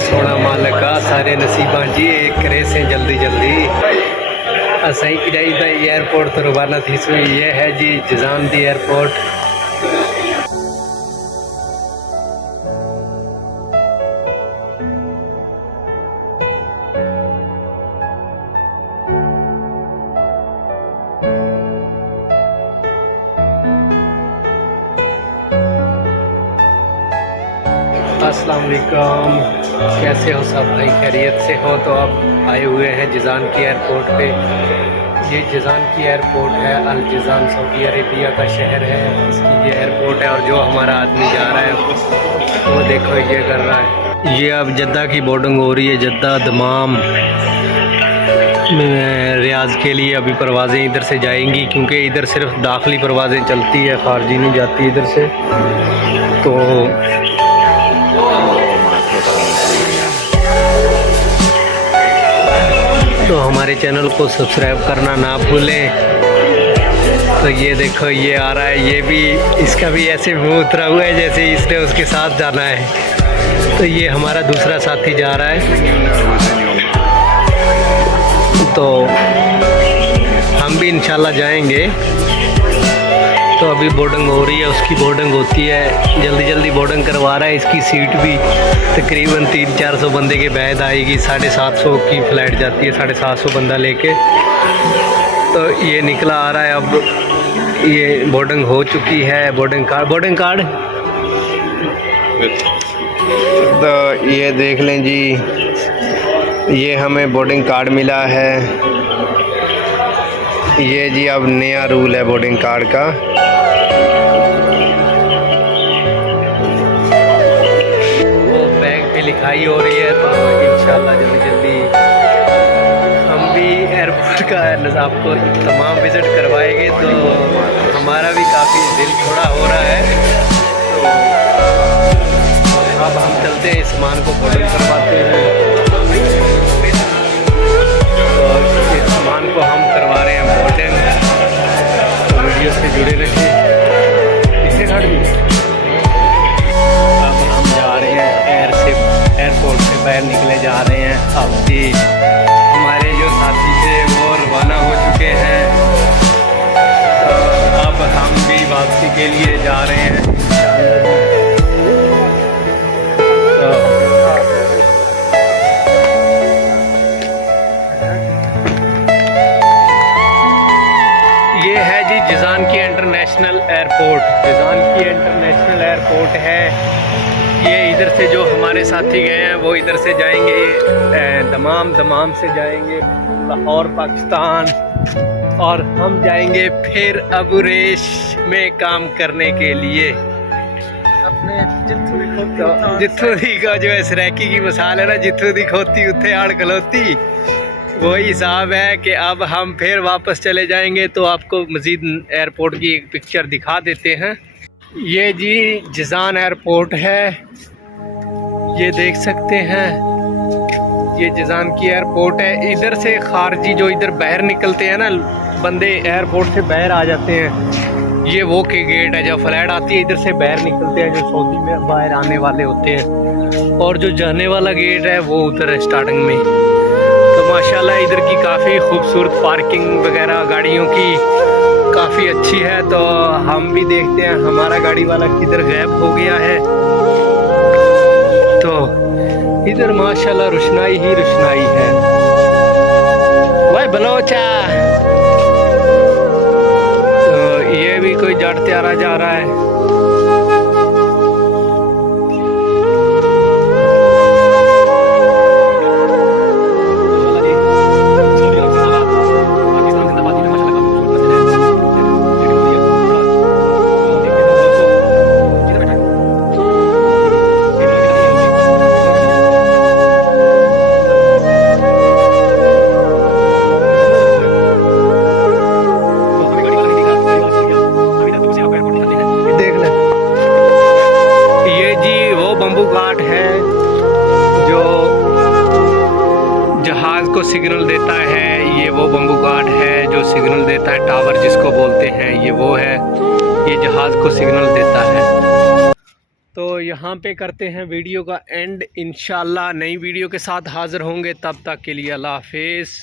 सोना मालिका सारे नसीबा जी एक करे से जल्दी जल्दी असाई किराई था एयरपोर्ट तो रवाना थी सो ये है जी जिजान दी एयरपोर्ट। अस्सलाम वालेकुम, कैसे हो सब भाई, खैरियत से हो? तो आप आए हुए हैं जिजान की एयरपोर्ट पे। ये जिजान की एयरपोर्ट है, अल जिजान सऊदी अरेबिया का शहर है, इसकी ये एयरपोर्ट है। और जो हमारा आदमी जा रहा है वो देखो ये कर रहा है। ये अब जद्दा की बोर्डिंग हो रही है, जद्दा दमाम रियाज के लिए अभी परवाज़ें इधर से जाएंगी, क्योंकि इधर सिर्फ दाखिली परवाज़ें चलती है, खारजी नहीं जाती इधर से। तो हमारे चैनल को सब्सक्राइब करना ना भूलें। तो ये देखो ये आ रहा है, ये भी इसका भी ऐसे मुँह उतरा हुआ है जैसे इसने उसके साथ जाना है। तो ये हमारा दूसरा साथी जा रहा है, तो हम भी इंशाल्लाह जाएंगे। तो अभी बोर्डिंग हो रही है, उसकी बोर्डिंग होती है, जल्दी जल्दी बोर्डिंग करवा रहा है। इसकी सीट भी तकरीबन 300-400 बंदे के बाद आएगी। 750 की फ़्लाइट जाती है, 750 बंदा लेके। तो ये निकला आ रहा है, अब ये बोर्डिंग हो चुकी है। बोर्डिंग कार्ड तो ये देख लें जी, ये हमें बोर्डिंग कार्ड मिला है। ये जी अब नया रूल है बोर्डिंग कार्ड का। वो बैग पे लिखाई हो रही है, तो इंशाल्लाह जल्दी जल्दी हम भी एयरपोर्ट का आपको तमाम विज़िट करवाएंगे। तो हमारा भी काफ़ी दिल थोड़ा हो रहा है। तो अब हम चलते हैं, इस सामान को बोर्डिंग करवाते हैं। को हम करवा रहे हैं बोर्डिंग। तो वीडियो से जुड़े रहिए। इसे काट दी। अब हम जा रहे हैं एयरपोर्ट से बाहर निकले जा रहे हैं। अब भी हमारे जो साथी थे वो रवाना हो चुके हैं, तो अब हम भी वापसी के लिए जा रहे हैं। ये है जी जिजान की इंटरनेशनल एयरपोर्ट। जिजान की इंटरनेशनल एयरपोर्ट है ये। इधर से जो हमारे साथी गए हैं वो इधर से जाएंगे दमाम से जाएंगे लाहौर पाकिस्तान, और हम जाएंगे फिर अबू रेश में काम करने के लिए। अपने जिथों दी का जो है सराकी की मिसाल है ना, जिथों दी खोती उत्थे आड़ खलोती, वही हिसाब है कि अब हम फिर वापस चले जाएंगे। तो आपको मज़ीद एयरपोर्ट की एक पिक्चर दिखा देते हैं। ये जी जिजान एयरपोर्ट है, ये देख सकते हैं, ये जिजान की एयरपोर्ट है। इधर से खारजी जो इधर बाहर निकलते हैं ना बंदे, एयरपोर्ट से बाहर आ जाते हैं। ये वो के गेट है, जब फ्लाइट आती है इधर से बाहर निकलते हैं जो सऊदी में बाहर आने वाले होते हैं। और जो जाने वाला गेट है वो उधर है स्टार्टिंग में। तो माशाल्लाह इधर की काफ़ी खूबसूरत पार्किंग वगैरह गाड़ियों की काफ़ी अच्छी है। तो हम भी देखते हैं हमारा गाड़ी वाला किधर गायब हो गया है। तो इधर माशाल्लाह रोशनाई ही रोशनाई है। वह बलोचा, तो ये भी कोई जट त्यारा जा रहा है। जो जहाज़ को सिग्नल देता है ये वो बम्बू गार्ड है, जो सिग्नल देता है टावर जिसको बोलते हैं ये वो है, ये जहाज़ को सिग्नल देता है। तो यहाँ पे करते हैं वीडियो का एंड। इंशाल्लाह नई वीडियो के साथ हाज़िर होंगे, तब तक के लिए अल्लाह हाफिज़।